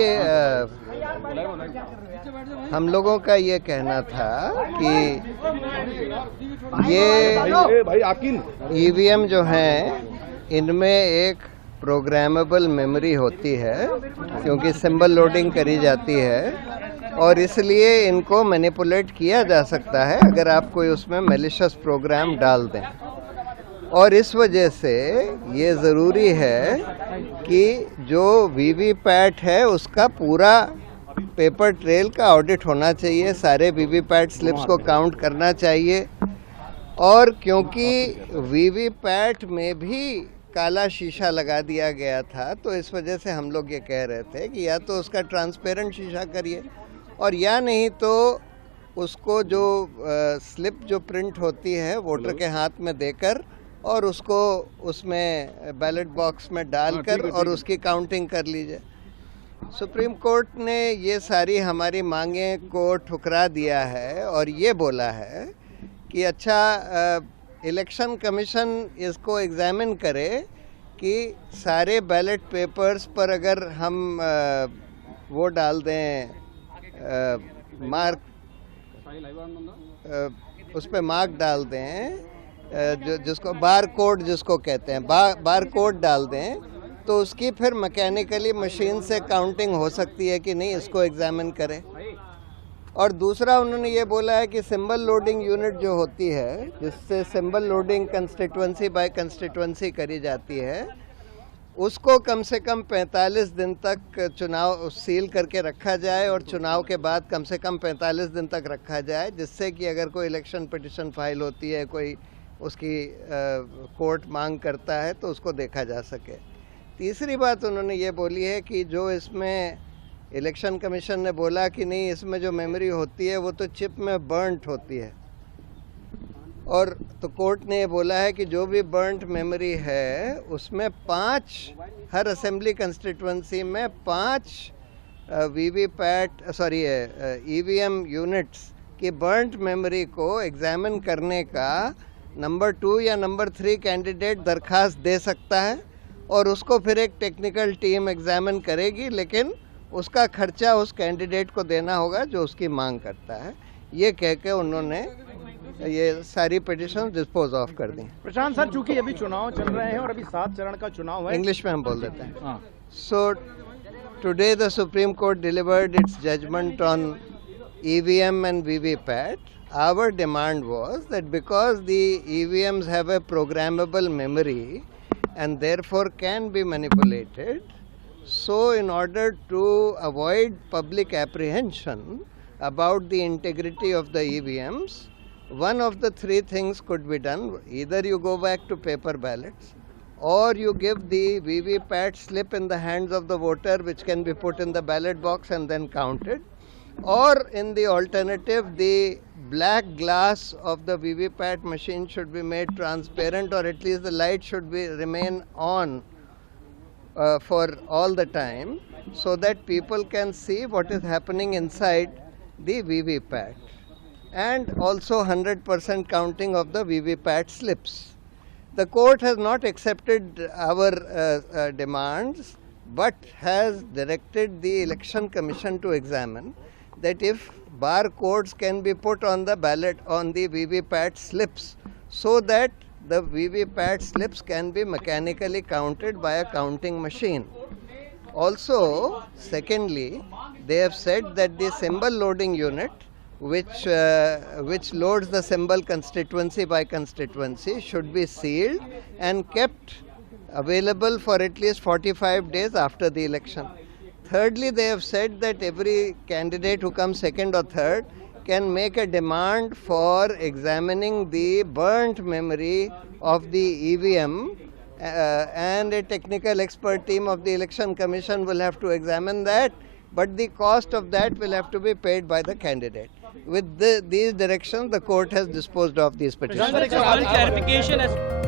देखिए, हम लोगों का ये कहना था कि ये ईवीएम जो हैं इनमें एक प्रोग्रामेबल मेमोरी होती है, क्योंकि सिंबल लोडिंग करी जाती है और इसलिए इनको मैनिपुलेट किया जा सकता है अगर आप कोई उसमें मैलिशियस प्रोग्राम डाल दें। और इस वजह से ये ज़रूरी है कि जो वीवीपैट है उसका पूरा पेपर ट्रेल का ऑडिट होना चाहिए, सारे वीवीपैट स्लिप्स को काउंट करना चाहिए। और क्योंकि वीवीपैट में भी काला शीशा लगा दिया गया था, तो इस वजह से हम लोग ये कह रहे थे कि या तो उसका ट्रांसपेरेंट शीशा करिए और या नहीं तो उसको जो स्लिप जो प्रिंट होती है वोटर के हाथ में देकर और उसको उसमें बैलेट बॉक्स में डालकर और उसकी काउंटिंग कर लीजिए। सुप्रीम कोर्ट ने ये सारी हमारी मांगें को ठुकरा दिया है और ये बोला है कि अच्छा, इलेक्शन कमीशन इसको एग्जामिन करे कि सारे बैलेट पेपर्स पर अगर हम वो डाल दें मार्क, उस पर मार्क डाल दें, जिसको बार कोड जिसको कहते हैं, बार कोड डाल दें, तो उसकी फिर मैकेनिकली मशीन से काउंटिंग हो सकती है कि नहीं, इसको एग्जामिन करें। और दूसरा उन्होंने ये बोला है कि सिंबल लोडिंग यूनिट जो होती है, जिससे symbol loading constituency by constituency करी जाती है, उसको कम से कम 45 दिन तक चुनाव सील करके रखा जाए और चुनाव के बाद कम से कम 45 दिन तक रखा जाए, जिससे कि अगर कोई इलेक्शन पिटिशन फाइल होती है, कोई उसकी कोर्ट मांग करता है, तो उसको देखा जा सके। तीसरी बात उन्होंने ये बोली है कि जो इसमें इलेक्शन कमीशन ने बोला कि नहीं, इसमें जो मेमोरी होती है वो तो चिप में बर्न्ट होती है, और तो कोर्ट ने ये बोला है कि जो भी बर्न्ट मेमोरी है उसमें 5, हर असेंबली कंस्टिट्यूंसी में 5 ईवीएम यूनिट्स की बर्न्ट मेमोरी को एग्जामिन करने का नंबर 2 या नंबर 3 कैंडिडेट दरखास्त दे सकता है और उसको फिर एक टेक्निकल टीम एग्जामिन करेगी, लेकिन उसका खर्चा उस कैंडिडेट को देना होगा जो उसकी मांग करता है। ये कह के उन्होंने ये सारी पिटिशन डिस्पोज ऑफ कर दी। प्रशांत सर, चूंकि अभी चुनाव चल रहे हैं और अभी 7 चरण का चुनाव है, इंग्लिश में हम बोल देते हैं। So today the Supreme Court delivered its judgment on EVM and VVPAT. Our demand was that because the EVMs have a programmable memory and therefore can be manipulated, so in order to avoid public apprehension about the integrity of the EVMs, one of the 3 things could be done. Either you go back to paper ballots, or you give the VVPAT slip in the hands of the voter, which can be put in the ballot box and then counted, or in the alternative, the black glass of the VVPAT machine should be made transparent, or at least the light should remain on for all the time, so that people can see what is happening inside the VVPAT, and also 100% counting of the VVPAT slips. The court has not accepted our demands, but has directed the Election Commission to examine that if barcodes can be put on the ballot, on the VVPAT slips, so that the VVPAT slips can be mechanically counted by a counting machine. Also, secondly, they have said that the symbol loading unit, which loads the symbol constituency by constituency, should be sealed and kept available for at least 45 days after the election. Thirdly, they have said that every candidate who comes second or third can make a demand for examining the burnt memory of the EVM, and a technical expert team of the Election Commission will have to examine that, but the cost of that will have to be paid by the candidate. With these directions, the court has disposed of these petitions. Clarification as